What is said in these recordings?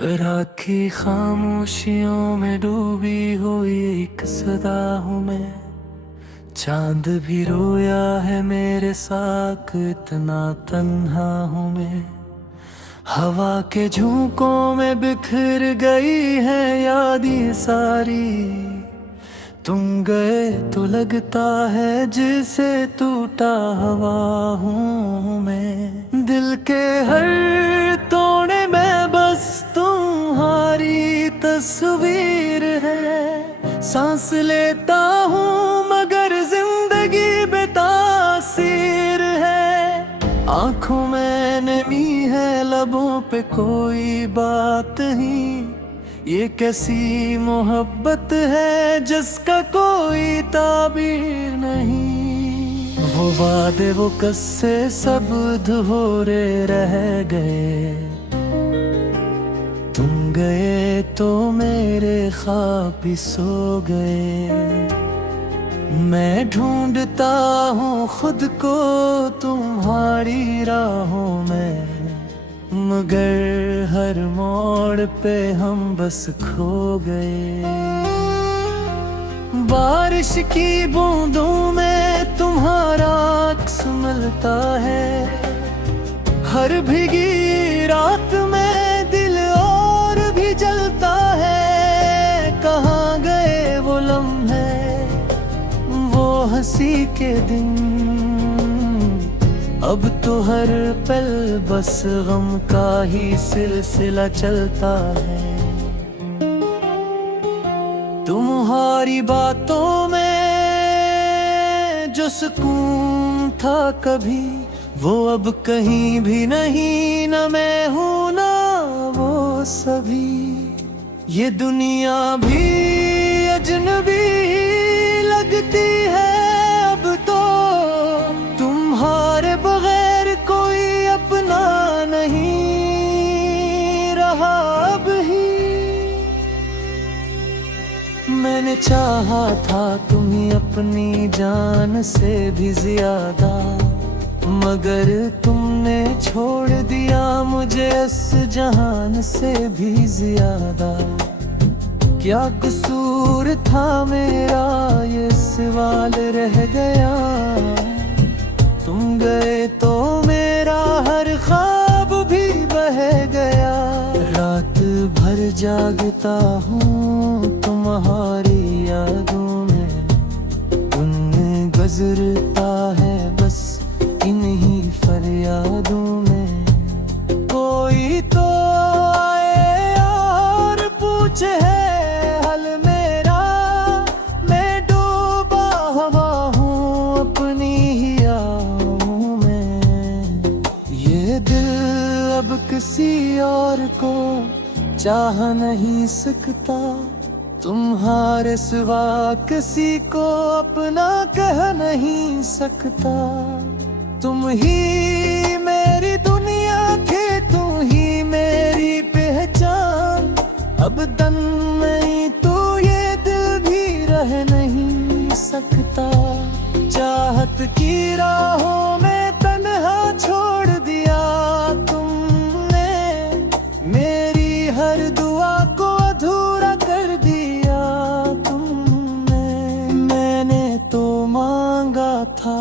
राखी खामोशियों में डूबी हुई एक सदा हूँ मैं। चांद भी रोया है मेरे साथ, इतना तन्हा हूँ मैं। हवा के झोंकों में बिखर गई है यादें सारी। तुम गए तो लगता है जिसे टूटा हवा हूँ मैं। दिल के हर कोने में बस तुम्हारी तस्वीर है। सांस लेता हूँ मगर जिंदगी बेतासीर है। आंखों में नमी है, लबों पे कोई बात नहीं। ये कैसी मोहब्बत है जिसका कोई ताबीर नहीं। वो वादे वो कस्से सब अधूरे रह गए। तुम गए तो मेरे ख्वाब भी सो गए। मैं ढूंढता हूँ खुद को तुम्हारी राहों में, मगर हर मोड़ पे हम बस खो गए। बारिश की बूंदों में तुम्हारा अक्स मिलता है। हर भीगी रात में दिल और भी जलता है। कहाँ गए वो लम्हे, वो हंसी के दिन। अब तो हर पल बस गम का ही सिलसिला चलता है। तुम्हारी बातों में जो सुकून था कभी, वो अब कहीं भी नहीं। न मैं हूं ना वो सभी। ये दुनिया भी अजनबी लगती है अब तो। तुम्हारे बगैर कोई अपना नहीं रहा अब ही। मैंने चाहा था तुम्हें अपनी जान से भी ज्यादा, मगर तुमने छोड़ दिया मुझे इस जहान से भी ज्यादा। क्या कसूर था मेरा, ये सवाल रह गया। तुम गए तो मेरा हर ख्वाब भी बह गया। रात भर जागता हूँ तुम्हारी यादों में। दिन गुजरता है बस इन्हीं फरियादों में। कोई तो आए और पूछे है हल मेरा। मैं डूबा हुआ हूँ अपनी ही यादों में। ये दिल अब किसी और को चाह नहीं सकता। तुम्हारे सिवा किसी को अपना कह नहीं सकता। तुम ही मेरी दुनिया थी, तुम ही मेरी पहचान। अब दम नहीं तो ये दिल भी रह नहीं सकता। चाहत की राहों में तन्हा छोड़ दिया तुमने। मेरी हर दुआ को अधूरा कर दिया तुमने। मैंने तो मांगा था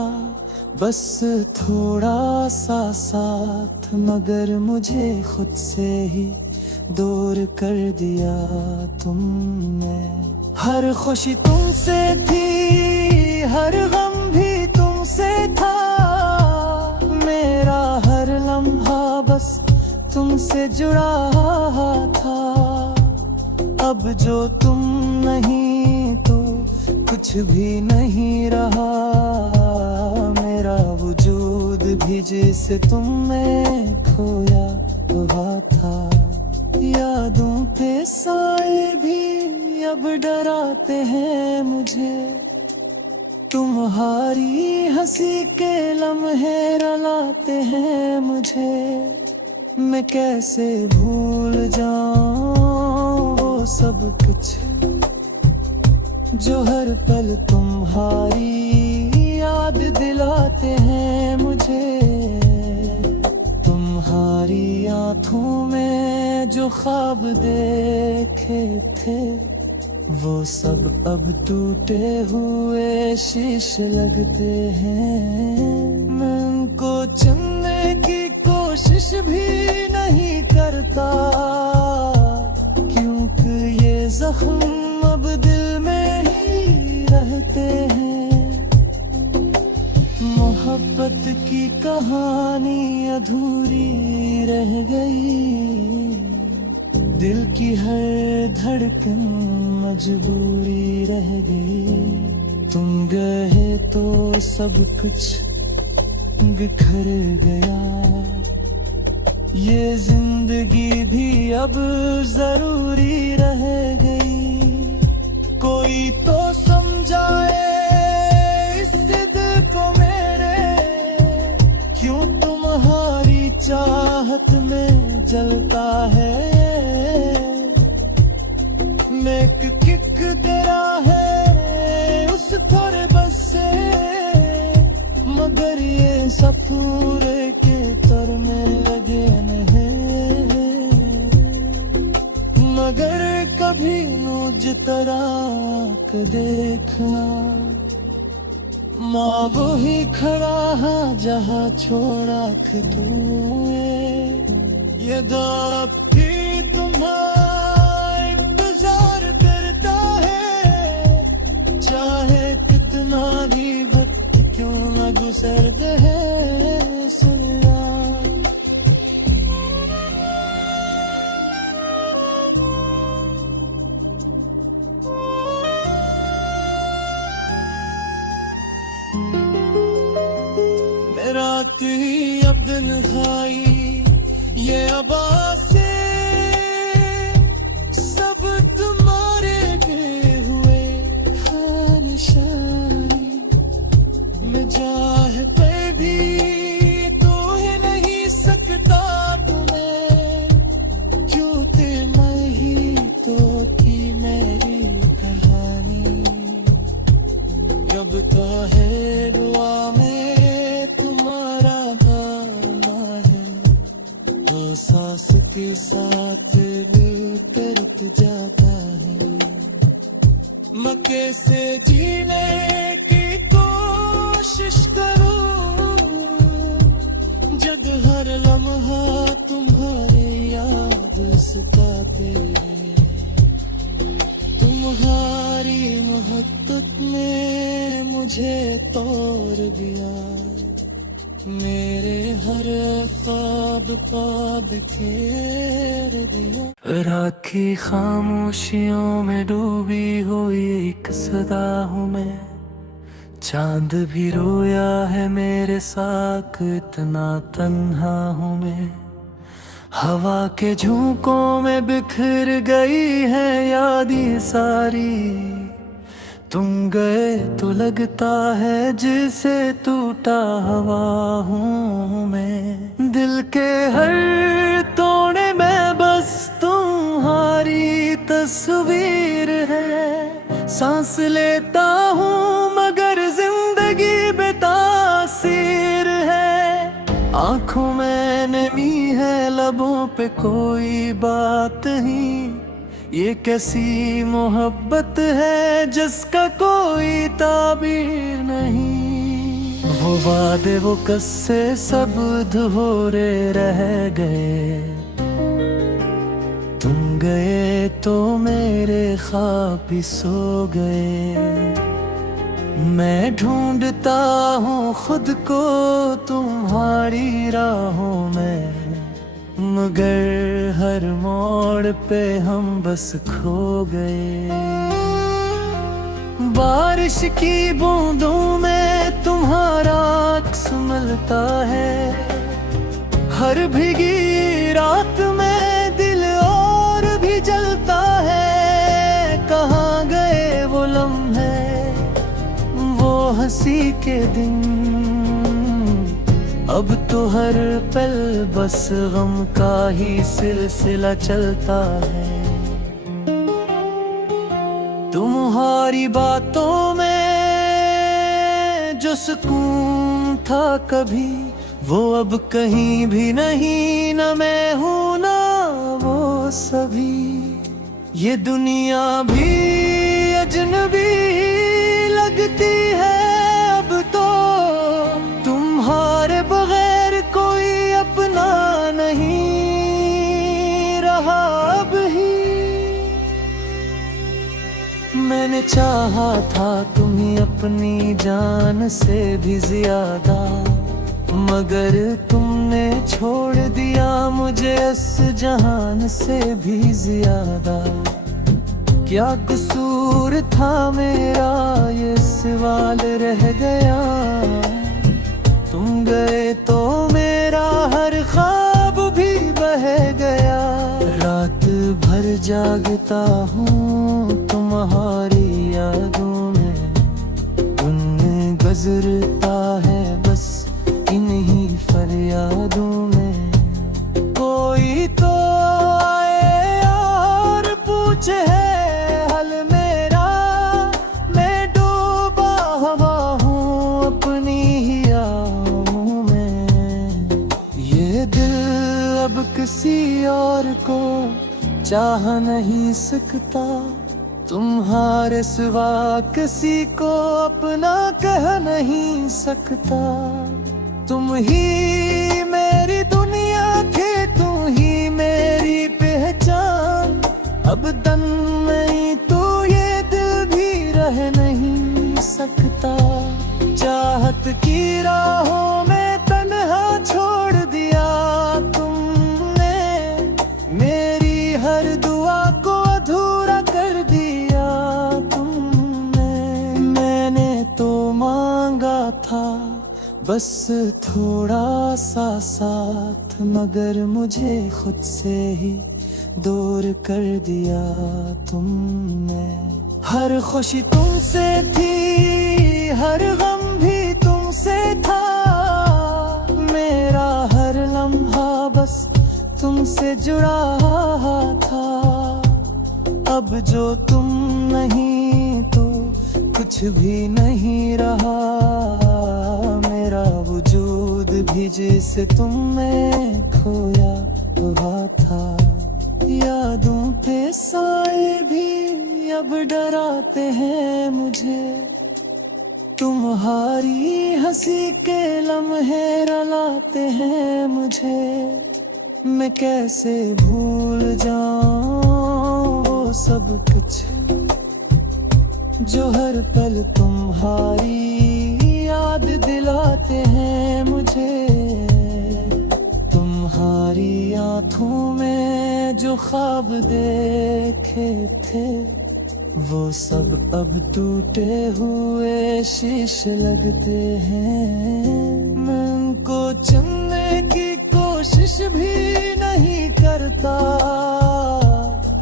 बस थोड़ा सा साथ, मगर मुझे खुद से ही दूर कर दिया तुमने। हर खुशी तुमसे थी, हर गम भी तुमसे था। मेरा हर लम्हा बस तुमसे जुड़ा था। अब जो तुम नहीं तो कुछ भी नहीं रहा। मेरा वजूद भी जिसे तुमने खोया हुआ था। यादों पे साए भी अब डराते हैं मुझे। तुम्हारी हंसी के लम्हे रुलाते हैं मुझे। मैं कैसे भूल जाऊं वो सब कुछ जो हर पल तुम्हारी याद दिलाते हैं मुझे। तुम्हारी तुम्हारी आंखों में जो ख्वाब देखे थे वो सब अब टूटे हुए शीशे लगते हैं। मैं उनको चुनने की कोशिश भी नहीं करता, क्योंकि ये जख्म अब दिल में ही रहते हैं। मोहब्बत की कहानी अधूरी रह गई, दिल की हर धड़कन मजबूरी रह गई। तुम गए तो सब कुछ बिखर गया, ये जिंदगी भी अब जरूरी रह गई। कोई तो समझाए इस दिल को मेरे, क्यों तुम्हारी चाहत में जलता है। मैं किक तेरा है उस थोड़े बस से, मगर ये सफूरे के तर में लगे नहीं। मगर कभी मुझ तरह देखना, माँ वो ही खड़ा है जहाँ छोड़ा खे तूने। ये दौर भी तुम्हारा इंतजार करता है, चाहे कितना भी वक्त क्यों न गुजर दे। सुना रात ही अब दिन खाई ये आवाज़ें, सब तुम्हारे के हुए निशानी में चाह पे भी तो ही नहीं सकता तुम्हें, क्यों थे मैं ही तो थी मेरी कहानी। अब तो है दुआ में सांस के साथ दिल करक जाता है। मैं कैसे जीने की कोशिश करूं जब हर लम्हा तुम्हारी याद सताते। तुम्हारी मोहब्बत ने मुझे तोड़ दिया, मेरे हर ख्वाब ख्वाब खेर दिया। राखी खामोशियों में डूबी हुई एक सदा हूँ मैं, चांद भी रोया है मेरे साथ, इतना तन्हा हूँ मैं। हवा के झोंकों में बिखर गई है यादें सारी, तुम गए तो लगता है जिसे टूटा हवा हूँ मैं। दिल के हर कोने में बस तुम्हारी तस्वीर है, सांस लेता हूँ मगर जिंदगी बेतासीर है। आंखों में नमी है लबों पे कोई बात नहीं, ये कैसी मोहब्बत है जिसका कोई ताबीर नहीं। वो वादे वो कस्से सब अधूरे रह गए, तुम गए तो मेरे ख्वाब भी सो गए। मैं ढूंढता हूँ खुद को तुम्हारी राहों में, मगर हर मोड़ पे हम बस खो गए। बारिश की बूंदों में तुम्हारा अक्स मिलता है, हर भीगी रात में दिल और भी जलता है। कहाँ गए वो लम्हे वो हंसी के दिन, अब तो हर पल बस गम का ही सिलसिला चलता है। तुम्हारी बातों में जो सुकून था कभी वो अब कहीं भी नहीं, न मैं हूं ना वो सभी। ये दुनिया भी अजनबी लगती है अब तो, तुम्हारे बगैर कोई अपना नहीं रहा अब ही। मैंने चाहा था तुम्हें अपनी जान से भी ज्यादा, मगर तुमने छोड़ दिया मुझे इस जहान से भी ज्यादा। क्या कसूर था मेरा ये सवाल रह गया, तुम गए तो मेरा हर ख्वाब भी बह गया। रात भर जागता हूँ तुम्हारी यादों में, दिन गुजरता है बस इन्हीं फरियादों में। कोई तो आए और पूछे है हल मेरा, मैं डूबा हुआ हूँ अपनी ही यादों में। ये दिल अब किसी और को चाह नहीं सकता, तुम्हारे सिवा किसी को अपना कह नहीं सकता। तुम ही मेरी दुनिया थी, तुम ही मेरी पहचान, अब दम नहीं तो ये दिल भी रह नहीं सकता। चाहत की राहों में तन्हा छोड़ दिया तुमने, मेरी हर दुआ को अधूरा कर दिया तुमने। मैंने तो मांगा था बस थोड़ा सा साथ, मगर मुझे खुद से ही दूर कर दिया तुमने। हर खुशी तुमसे थी, हर गम भी तुमसे था, मेरा हर लम्हा बस तुमसे जुड़ा था। अब जो तुम नहीं तो कुछ भी नहीं रहा, मेरा वजूद भी जिसे तुमने खोया हुआ था। यादों पे साए भी अब डराते हैं मुझे, तुम्हारी हंसी के लम्हे रुलाते हैं मुझे। मैं कैसे भूल जाऊं वो सब कुछ जो हर पल तुम्हारी याद दिलाते हैं मुझे। तुम्हारी आँखों में जो ख्वाब देखे थे, वो सब अब टूटे हुए शीशे लगते हैं। मैं उनको चुनने की कोशिश भी नहीं करता,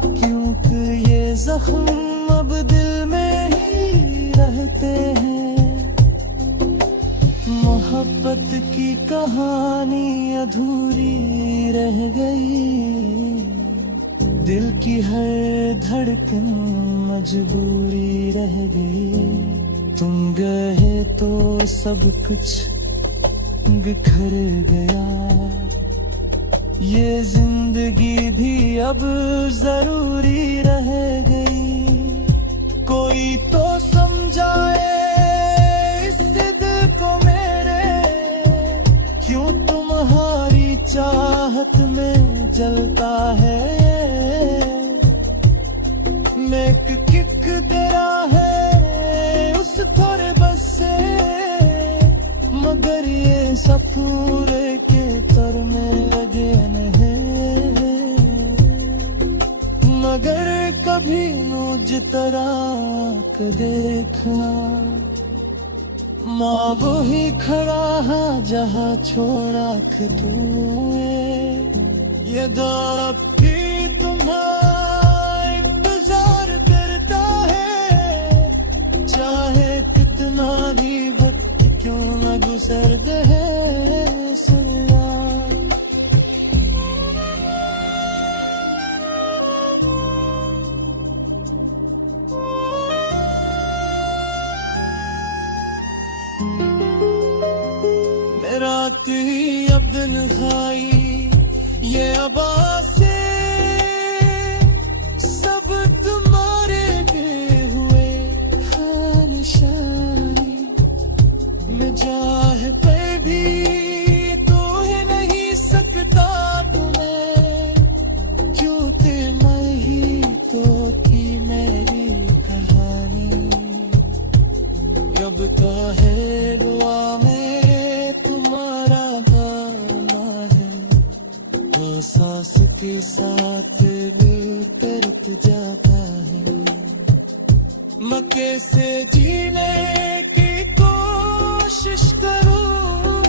क्योंकि ये जख्म अब दिल में ही रहते हैं। मोहब्बत की कहानी अधूरी रह गई, दिल की हर धड़कन मजबूरी रह गई। तुम गए तो सब कुछ बिखर गया, ये जिंदगी भी अब जरूरी रह गई। कोई तो समझाए इस दिल को मेरे, क्यों तुम्हारी चाहत में जलता है। मैं किक तेरा है उस थोड़े बस से, मगर ये सब पूरे के तर में लगे नहीं। मगर कभी मुझ तरह का देखना, माँ वही खड़ा है जहाँ छोड़ा के तूने। ये दौर अब भी तुम्हारा इंतजार करता है, चाहे कितना भी वक्त क्यों न गुजर दे सया। मेरा रात ही अब दिन खाई, ये अबासे सब तुम्हारे के हुए हैं निशानी। मैं चाह कर भी तो है नहीं सकता तुम्हें, जो थे मैं ही तो थी मेरी कहानी। रब का है दुआ में तुम्हारा गाना है, वो सांस के साथ दिल करत जाता है। मैं कैसे जीने की कोशिश करूं,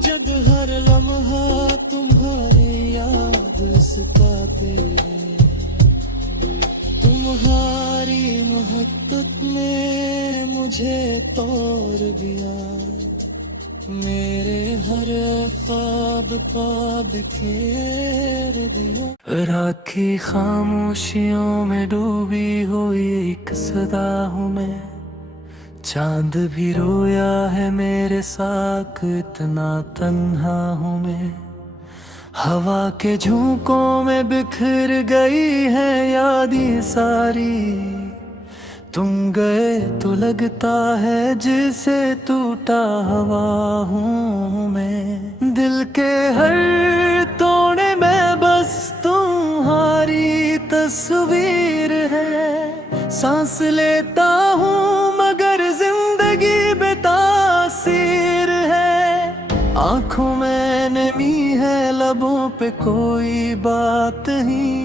जब हर लम्हा तुम्हारी याद सताते। तुम्हारी मोहब्बत ने मुझे तोड़ दिया, मेरे हर ख्वाब बिखेर दिया। राखी खामोशियों में डूबी हुई एक सदा हूँ मैं, चांद भी रोया है मेरे साथ, इतना तन्हा हूँ मैं। हवा के झोंकों में बिखर गई है यादें सारी, तुम गए तो लगता है जैसे टूटा हवा हूँ मैं। दिल के हर कोने में बस तुम्हारी तस्वीर है, सांस लेता हूँ मगर जिंदगी बेतासीर है। आंखों में नमी है, लबों पे कोई बात नहीं,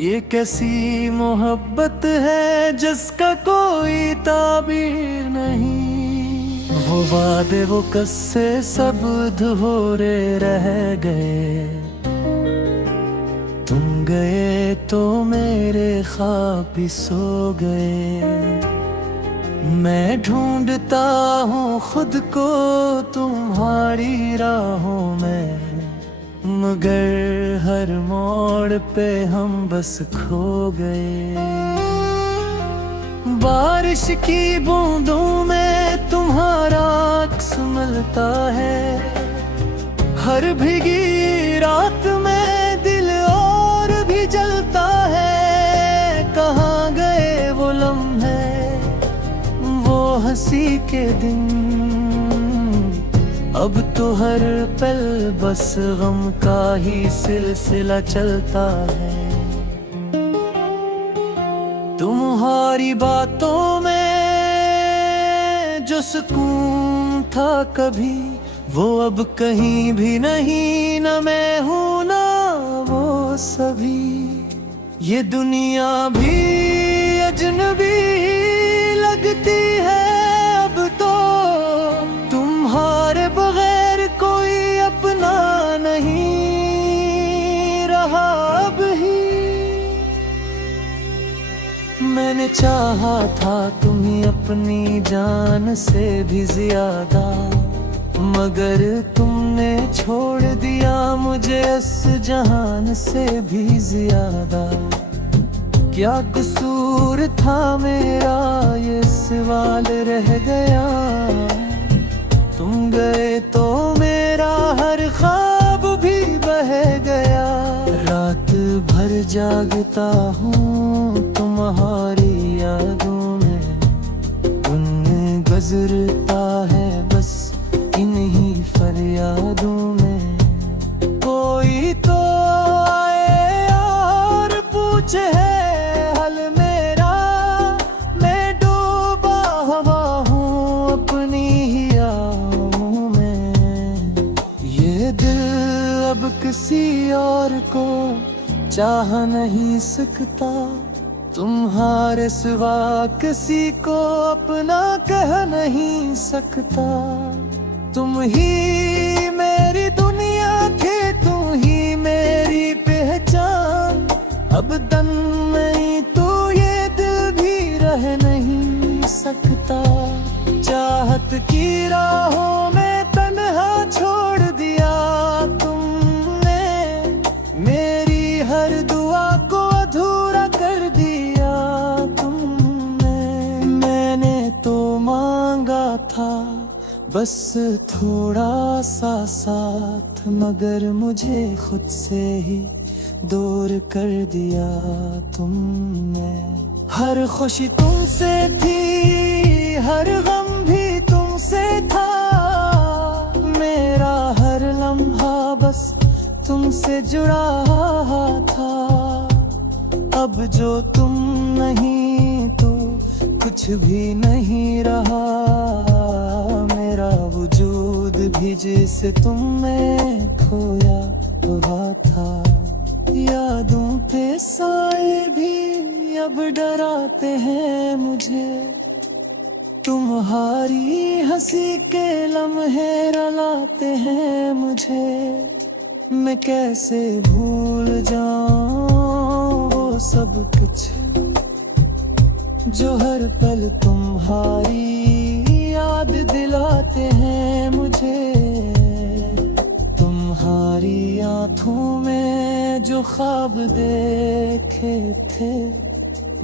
ये कैसी मोहब्बत है जिसका कोई ताबीर नहीं। वो वादे वो कस्से सब अधूरे रह गए, तुम गए तो मेरे ख्वाब भी सो गए। मैं ढूंढता हूँ खुद को तुम्हारी राहों में, मगर हर मोड़ पे हम बस खो गए। बारिश की बूंदों में तुम्हारा अक्स मिलता है, हर भीगी रात में दिल और भी जलता है। कहाँ गए वो लम्हे, वो हंसी के दिन, अब तो हर पल बस गम का ही सिलसिला चलता है। तुम्हारी बातों में जो सुकून था कभी, वो अब कहीं भी नहीं, न मैं हूं ना वो सभी। ये दुनिया भी अजनबी लगती है अब तो, तुम्हारे बगैर कोई अपना नहीं रहा अब ही। मैंने चाहा था तुम्हें अपनी जान से भी ज्यादा, मगर तुमने छोड़ दिया मुझे इस जहान से भी ज्यादा। क्या कसूर था मेरा ये सवाल रह गया, तुम गए तो मेरा हर ख्वाब भी बह गया। रात भर जागता हूँ तुम्हारी यादों में, दिन गुजरता है बस इन्हीं फरियादों में। कोई तो आए और पूछे है हल मेरा, मैं डूबा हवा हूँ अपनी ही यादों में। ये दिल अब किसी और को चाह नहीं सकता, तुम्हारे सिवा किसी को अपना कह नहीं सकता। तुम ही मेरी दुनिया थी, तुम ही मेरी पहचान, अब दम नहीं तो ये दिल भी रह नहीं सकता। चाहत की राहों में तन्हा छोड़ दिया तुमने, मेरी हर दुआ को अधूरा कर दिया तुमने। मैंने तो मांगा था बस थोड़ा सा साथ, मगर मुझे खुद से ही दूर कर दिया तुमने। हर खुशी तुमसे थी, हर गम भी तुमसे था, मेरा हर लम्हा बस तुमसे जुड़ा था। अब जो तुम नहीं तो कुछ भी नहीं रहा, मेरा वजूद भी जिसे तुमने खोया हुआ था। यादों पे साए भी अब डराते हैं मुझे, तुम्हारी हंसी के लम्हे रुलाते हैं मुझे। मैं कैसे भूल जाऊं वो सब कुछ जो हर पल तुम्हारी याद दिलाते हैं मुझे। तुम्हारी आँखों में जो ख्वाब देखे थे,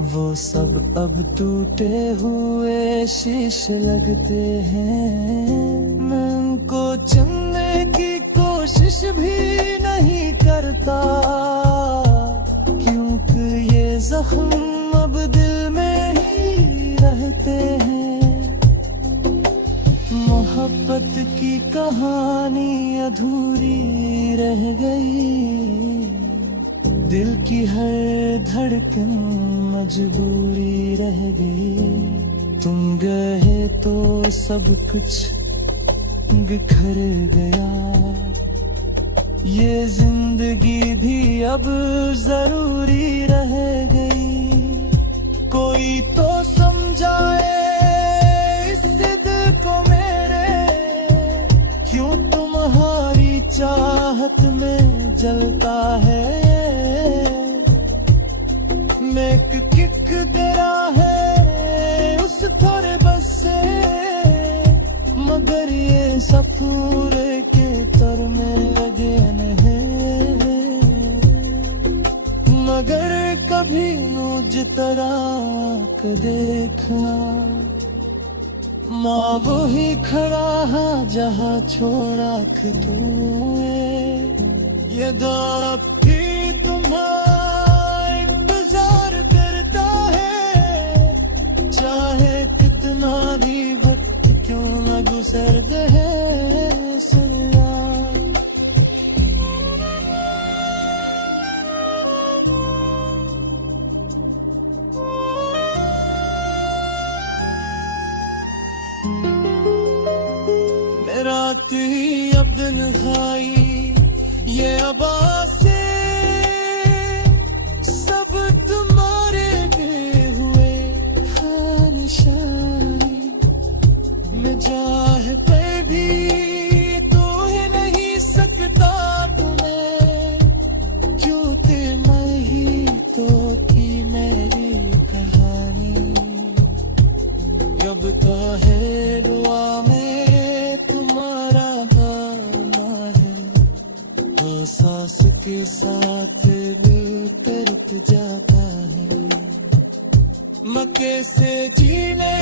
वो सब अब टूटे हुए शीशे लगते हैं। मैं उनको चुनने की कोशिश भी नहीं करता, क्योंकि ये जख्म अब दिल में ही रहते हैं। मोहब्बत की कहानी अधूरी रह गई, दिल की हर धड़कन मजबूरी रह गई। तुम गए तो सब कुछ बिखर गया, ये जिंदगी भी अब जरूरी रह गई। कोई तो समझाए इस दिल को मेरे, क्यों तुम्हारी चाहत में जलता है। मैं किक तेरा है उस थोड़े बस से, मगर ये सब पूरे के तर में लगे नहीं। मगर कभी मुझ तरह का देखना, माँ वही खड़ा है जहाँ छोड़ा के तूने। ये दौर भी तुम्हारा इंतजार करता है, चाहे कितना भी वक्त क्यों न गुजर दे सया। मेरा तू ही अब दिन खाई ये आवाज़ से, सब तुम्हारे गए हुए हाँ निशानी। मैं चाह पर भी तो है नहीं सकता तुम्हें, क्योंकि मैं ही तो थी मेरी कहानी। अब तो है दुआ में तुम्हारा गाना है, सांस के साथ दिल तरत जाता है। मैं कैसे जीने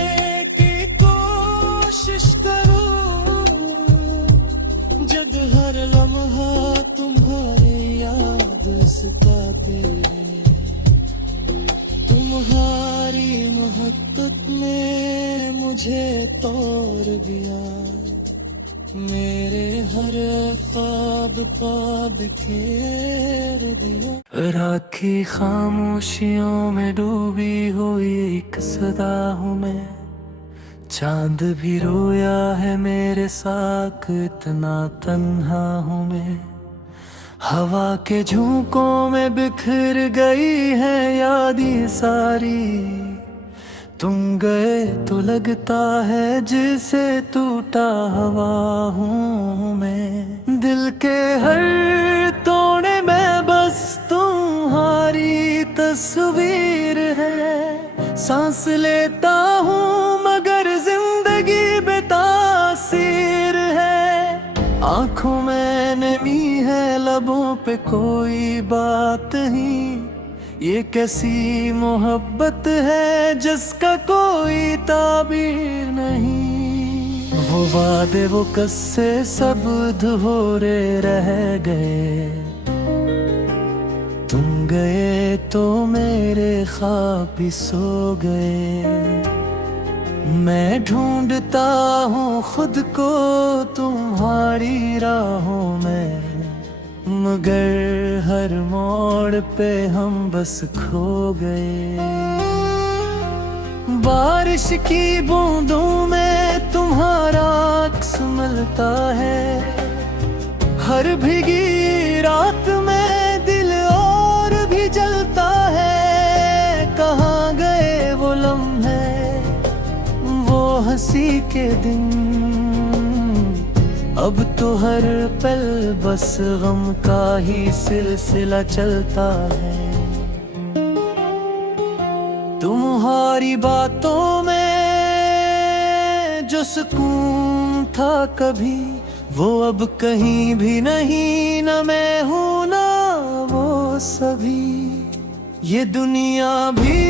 की कोशिश करूं, जब हर लम्हा तुम्हारी याद सताते। तुम्हारी मोहब्बत ने मुझे तोड़ दिया, मेरे हर ख्वाब ख्वाब घेर दिया। रात की खामोशियों में डूबी हुई एक सदा हूँ मैं, चांद भी रोया है मेरे साथ, इतना तन्हा हूँ मैं। हवा के झोंकों में बिखर गई है यादें सारी, तुम गए तो लगता है जिसे टूटा हवा हूँ मैं। दिल के हर कोने में बस तुम्हारी तस्वीर है, सांस लेता हूँ मगर जिंदगी बेतासीर है। आँखों में नमी है, लबों पे कोई बात नहीं, ये कैसी मोहब्बत है जिसका कोई ताबीर नहीं। वो वादे वो कस्से सब अधूरे रह गए। तुम गए तो मेरे ख्वाब भी सो गए। मैं ढूंढता हूँ खुद को तुम्हारी राहों में, मगर हर मोड़ पे हम बस खो गए। बारिश की बूंदों में तुम्हारा अक्स मिलता है, हर भीगी रात में दिल और भी जलता है। कहाँ गए वो लम्हे, वो हंसी के दिन, अब तो हर पल बस गम का ही सिलसिला चलता है। तुम्हारी बातों में जो सुकून था कभी, वो अब कहीं भी नहीं। न मैं हूँ ना वो सभी, ये दुनिया भी